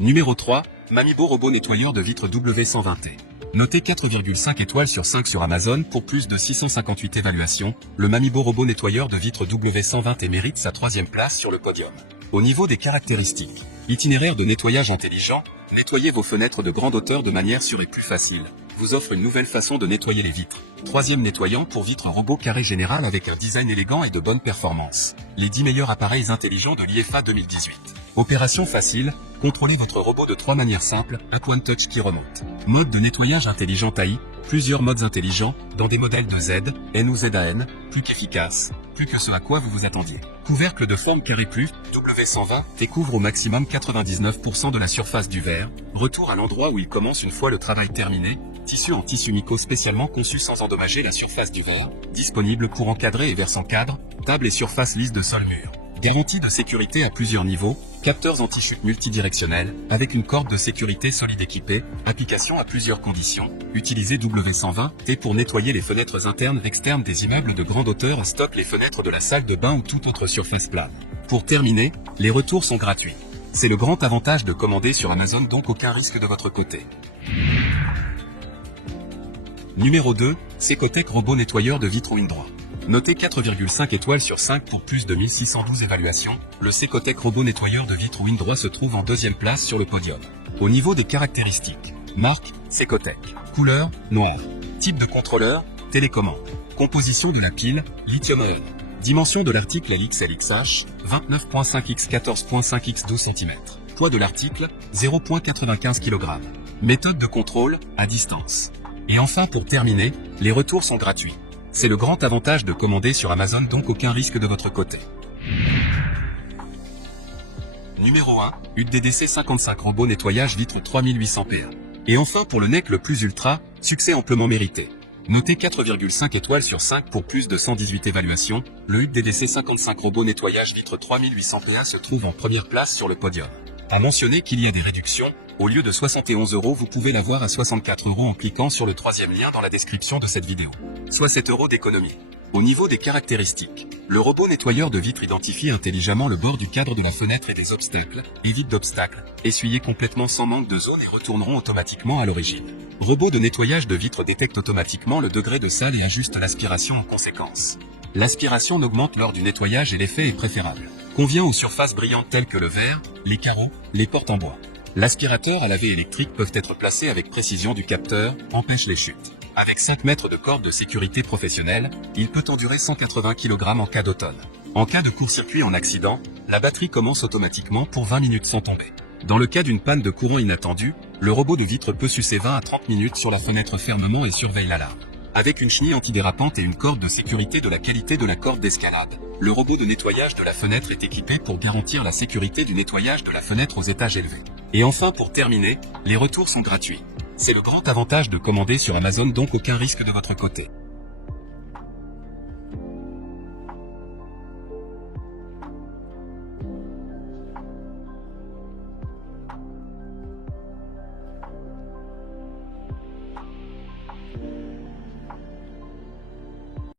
Numéro 3, Mamibo robot nettoyeur de vitres W120T. Noté 4,5 étoiles sur 5 sur Amazon pour plus de 658 évaluations, le Mamibo robot nettoyeur de vitres W120T mérite sa 3e place sur le podium. Au niveau des caractéristiques, itinéraire de nettoyage intelligent, nettoyez vos fenêtres de grande hauteur de manière sûre et plus facile, vous offre une nouvelle façon de nettoyer les vitres. 3e nettoyant pour vitres robot carré général avec un design élégant et de bonne performance. Les 10 meilleurs appareils intelligents de l'IFA 2018. Opération facile, contrôlez votre robot de 3 manières simples, Up One Touch qui remonte. Mode de nettoyage intelligent AI, plusieurs modes intelligents, dans des modèles de Z, N ou ZAN, plus qu'efficace, plus que ce à quoi vous vous attendiez. Couvercle de forme carré plus, W120T couvre au maximum 99% de la surface du verre, retour à l'endroit où il commence une fois le travail terminé, tissu en tissu mico spécialement conçu sans endommager la surface du verre, disponible pour encadrer et verre sans cadre, table et surface lisse de sol-mur. Garantie de sécurité à plusieurs niveaux, capteurs anti-chute multidirectionnels, avec une corde de sécurité solide équipée, application à plusieurs conditions, utilisez W120T pour nettoyer les fenêtres internes et externes des immeubles de grande hauteur, stock les fenêtres de la salle de bain ou toute autre surface plane. Pour terminer, les retours sont gratuits. C'est le grand avantage de commander sur Amazon, donc aucun risque de votre côté. Numéro 2, Secotec robot nettoyeur de vitres Windroit. Noté 4,5 étoiles sur 5 pour plus de 1612 évaluations, le Secotec robot nettoyeur de vitres Windroit se trouve en 2e place sur le podium. Au niveau des caractéristiques, marque, Secotec. Couleur, noir. Type de contrôleur, télécommande. Composition de la pile, lithium-ion. Dimension de l'article LXLXH, 29.5 x 14.5 x 12 cm. Poids de l'article, 0.95 kg. Méthode de contrôle, à distance. Et enfin pour terminer, les retours sont gratuits. C'est le grand avantage de commander sur Amazon, donc aucun risque de votre côté. Numéro 1, UDDC 55 robot nettoyage vitre 3800 PA. Et enfin pour le NEC le plus ultra, succès amplement mérité. Noté 4,5 étoiles sur 5 pour plus de 118 évaluations, le UDDC 55 robot nettoyage vitre 3800 PA se trouve en première place sur le podium. À mentionner qu'il y a des réductions, au lieu de 71 €, vous pouvez l'avoir à 64 € en cliquant sur le 3e lien dans la description de cette vidéo. Soit 7 € d'économie. Au niveau des caractéristiques, le robot nettoyeur de vitres identifie intelligemment le bord du cadre de la fenêtre et des obstacles, évite d'obstacles, essuyez complètement sans manque de zone et retourneront automatiquement à l'origine. Robot de nettoyage de vitres détecte automatiquement le degré de sale et ajuste l'aspiration en conséquence. L'aspiration augmente lors du nettoyage et l'effet est préférable. Convient aux surfaces brillantes telles que le verre, les carreaux, les portes en bois. L'aspirateur à laver électrique peuvent être placés avec précision du capteur, empêche les chutes. Avec 5 mètres de corde de sécurité professionnelle, il peut endurer 180 kg en cas d'automne. En cas de court-circuit en accident, la batterie commence automatiquement pour 20 minutes sans tomber. Dans le cas d'une panne de courant inattendue, le robot de vitre peut sucer 20 à 30 minutes sur la fenêtre fermement et surveille l'alarme. Avec une chenille antidérapante et une corde de sécurité de la qualité de la corde d'escalade, le robot de nettoyage de la fenêtre est équipé pour garantir la sécurité du nettoyage de la fenêtre aux étages élevés. Et enfin pour terminer, les retours sont gratuits. C'est le grand avantage de commander sur Amazon, donc aucun risque de votre côté.